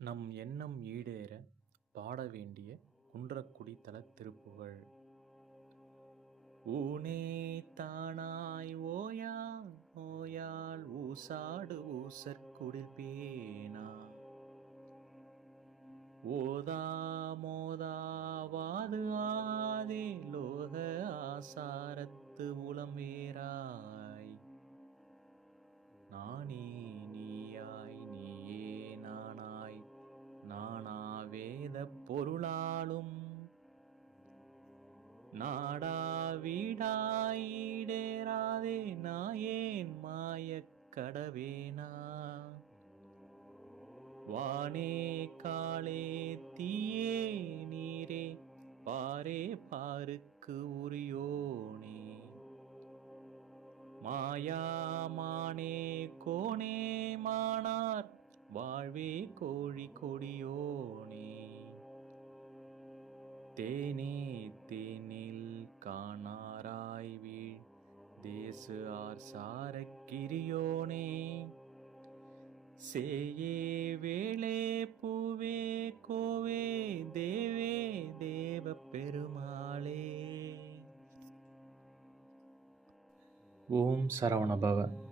நம் எண்ணம் ஈடேற பாட வேண்டிய குன்றக்குடி தல திருப்புகழ். ஊனே தானாய் ஓயா ஓயால் ஊசாடு ஊசற்குடில் பேனா ஓதா மோதா வாது ஆதே லோக ஆசாரத்து உளம் வேறாய் நானே வேதப் பொருளாலும் நாடா வீடாயிடேராதே நாயேன் மாயக் கடவேனா. வானே காளே தீயே நீரே பாரே பாருக்கு உரியோனே. மாயாமானே கோணே மானார் வாழ்வே கோழி கொடியோனே. தேனே தேனில் காணாராய் வீழ். தேசு ஆர் சாரக்கிரியோனே சேயே வேளே பூவே கோவே தேவே தேவ பெருமாளே. ஓம் சரவணபவ.